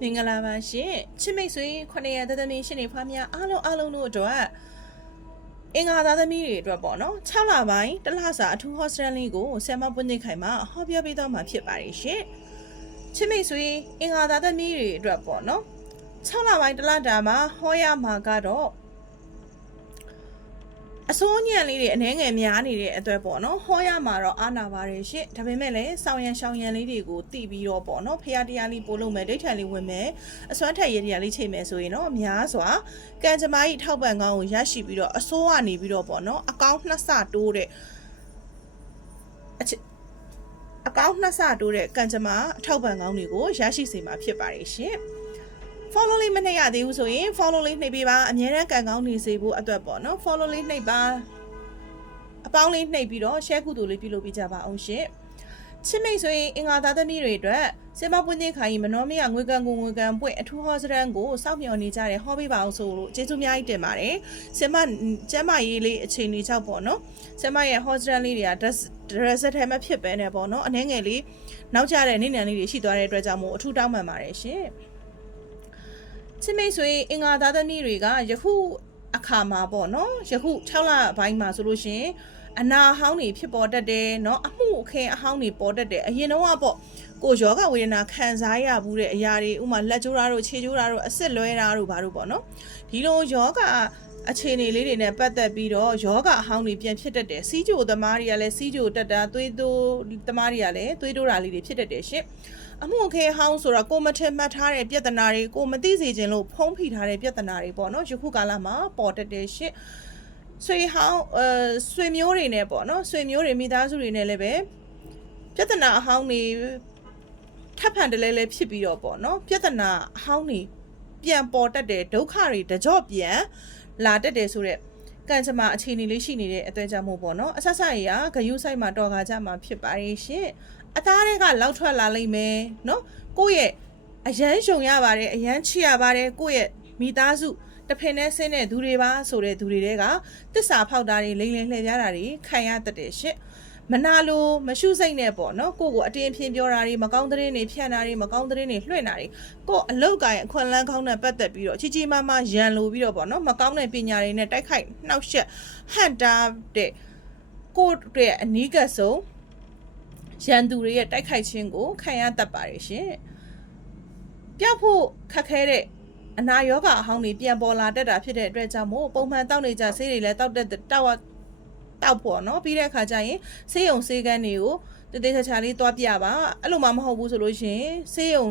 မင်္ဂလာပါရှင်ချစ်မိတ်ဆွေ900သက်သမီးရှင်နေဖွားများအားလုံးတို့အတွက်အင်္ဂါသားသမီးတွေအတွက်ပေါ့နော်6လပိုင်းတလစာအထူးဟော့စတန်လေးကိုဆရာမပွင့်သိခိုင်မှာဟောပြောပေးတော့မှာဖြစ်ပါတယ်ရှင်ချစ်မိတ်ဆွေအင်္ဂါသားသမီးတွေအတွက်ပေါ့နော်6လပိုင်းတလတာမှာဟောရမှာကတော့အစိုးညံလေးတွေအနှဲငယ်များနေတဲ့အတွက်ပေါ့နော်ဟောရမှာတော့အာနာပါတယ်ရှင့်ဒါပေမဲ့လည်းဆောင်းရံရှောင်းရံလေးတွေကိုတိပြီးတော့ပေါ့နော်ဖရာတရားလေးပို့လို့မယ်ဒိဋ္ဌာန်လေးဝင်မယ်အစွမ်းထက်ရည်တရားလေးချိန်မယ်ဆိုရင်တော့များစွာကံကြမ္မာကြီးထောက်ပံ့ကောင်းကိုရရှိပြီးတော့အစိုးကနေပြီးတော့ပေါ့နော်အကောင့်2ဆတိုးတဲ့အကောင့်2ဆတိုးတဲ့ကံကြမ္မာအထောက်ပံ့ကောင်းတွေကိုရရှိစေမှာဖြစ်ပါတယ်ရှင် follow လေးမနှိပ်ရသေးဘူးဆိုရင် follow လေးနှိပ်ပေးပါအမြဲတမ်းကံကောင်းနေစေဖို့အတွက်ပေါ့နော် follow လေးနှိပ်ပါအပေါင်းလေးနှိပ်ပြီးတော့ share ကုသိုလ်လေးပြုလုပ်ပေးကြပါအောင်ရှင်ချစ်မိတ်ဆိုရင်အင်္ဂါသားသမီးတွေအတွက်စင်မပွင့်သိခိုင်မနောမရငွေကံကိုငွေကံပွင့်အထူးဟောစရန်ကိုစောင့်မျှော်နေကြတယ်ဟောပေးပါအောင်ဆိုလို့ကျေးဇူးများကြီးတင်ပါတယ်စင်မကျမ်းမာရေးလေးအချိန်လေးကြောက်ပေါ့နော်စင်မရဲ့ဟောစရန်လေးတွေက dress ထဲမှာဖြစ်ပဲနေပေါ့နော်အနှဲငယ်လေးနောက်ကျတဲ့နေနံလေးတွေရှိသွားတဲ့အတွက်ကြောင့်မို့အထူးတောင်းပန်ပါတယ်ရှင်ချစ်မိတ်ဆွေအင်္ဂါသားသမီးတွေကယခုအခါမှာပေါ့နော်ယခု6လပိုင်းမှာဆိုလို့ရှင်အနာဟောင်းတွေဖြစ်ပေါ်တတ်တယ်เนาะအမှုအခင်းအဟောင်းတွေပေါ်တတ်တယ်အရင်တော့ပေါ့ကိုယောဂဝေဒနာခံစားရဘူးတဲ့အရာတွေဥမာလက်ကျိုးတာတို့ခြေကျိုးတာတို့အစစ်လွဲတာတို့ဘာတို့ပေါ့နော်ဒီလိုယောဂအခြေအနေလေးတွေနဲ့ပတ်သက်ပြီးတော့ယောဂအဟောင်းတွေပြန်ဖြစ်တတ်တယ်စီးကြိုသမားတွေကလည်းစီးကြိုတက်တာသွေးတိုးသမားတွေကလည်းသွေးတိုးတာလေးတွေဖြစ်တတ်တယ်ရှင့်အမှုအခင်းဟောင်းဆိုတော့ကိုမထင်မှတ်ထားတဲ့ပြဿနာတွေကိုမသိစေခြင်းလို့ဖုံးဖိထားတဲ့ပြဿနာတွေပေါ့နော်ယခုကာလမှာပေါ်တတ်တယ်ရှင့်ဆွေဟောင်းဆွေမျိုးတွေနဲ့ပေါ့နော်ဆွေမျိုးတွေမိသားစုတွေနဲ့လည်းပဲပြဿနာအဟောင်းတွေထပ်ဖန်တလဲလဲဖြစ်ပြီးတော့ပေါ့နော်ပြဿနာအဟောင်းတွေပြန်ပေါ်တတ်တယ်ဒုက္ခတွေတကြော့ပြန်လာတတ်တယ်ဆိုတော့ကံကြမ္မာအခြေအနေလေးရှိနေတဲ့အသွင်ကြောင့်မို့ပေါ့နော်အဆက်ဆက်ရဂယုဆိုင်မှာတော်ကားကြမှာဖြစ်ပါရဲ့ရှင်အသားတွေကလောက်ထွက်လာလိမ့်မယ်နော်ကိုယ့်ရဲ့အရန်ရှုံရပါတယ်အရန်ချစ်ရပါတယ်ကိုယ့်ရဲ့မိသားစုတဖင်နဲ့ဆင်းတဲ့သူတွေပါဆိုတဲ့သူတွေကတစ္ဆာဖောက်တာတွေလိမ့်လည်လှည့်ပြားတာတွေခံရတတ်တယ်ရှင့်မနာလိုမရှုစိတ်နဲ့ပေါ့နော်ကိုကိုအတင်းဖြင်းပြောတာတွေမကောင်းတဲ့တွေဖြန့်တာတွေမကောင်းတဲ့တွေလွှင့်တာတွေကိုအလုတ်ကိုင်အခွင့်အလန်းကောင်းနဲ့ပတ်သက်ပြီးတော့ကြီးမားမားရန်လိုပြီးတော့ပေါ့နော်မကောင်းတဲ့ပညာတွေနဲ့တိုက်ခိုက်နှောက်ယှက်ဟန့်တားတဲ့ကိုရဲ့အနီးကပ်ဆုံးရန်သူတွေရဲ့တိုက်ခိုက်ခြင်းကိုခံရတတ်ပါတယ်ရှင်ပြောက်ဖို့ခက်ခဲတဲ့အနာရောဂါအဟောင်းတွေပြန်ပေါ်လာတတ်တာဖြစ်တဲ့အတွက်ကြောင့်မို့ပုံမှန်တောက်နေကြဆေးတွေလည်းတောက်ဖို့နော်ပြီးတဲ့အခါကျရင်ဆေးရုံဆေးကန်းတွေကိုတည်တည်ချာချာလေးတွားပြပါအဲ့လိုမှမဟုတ်ဘူးဆိုလို့ရှင်ဆေးရုံ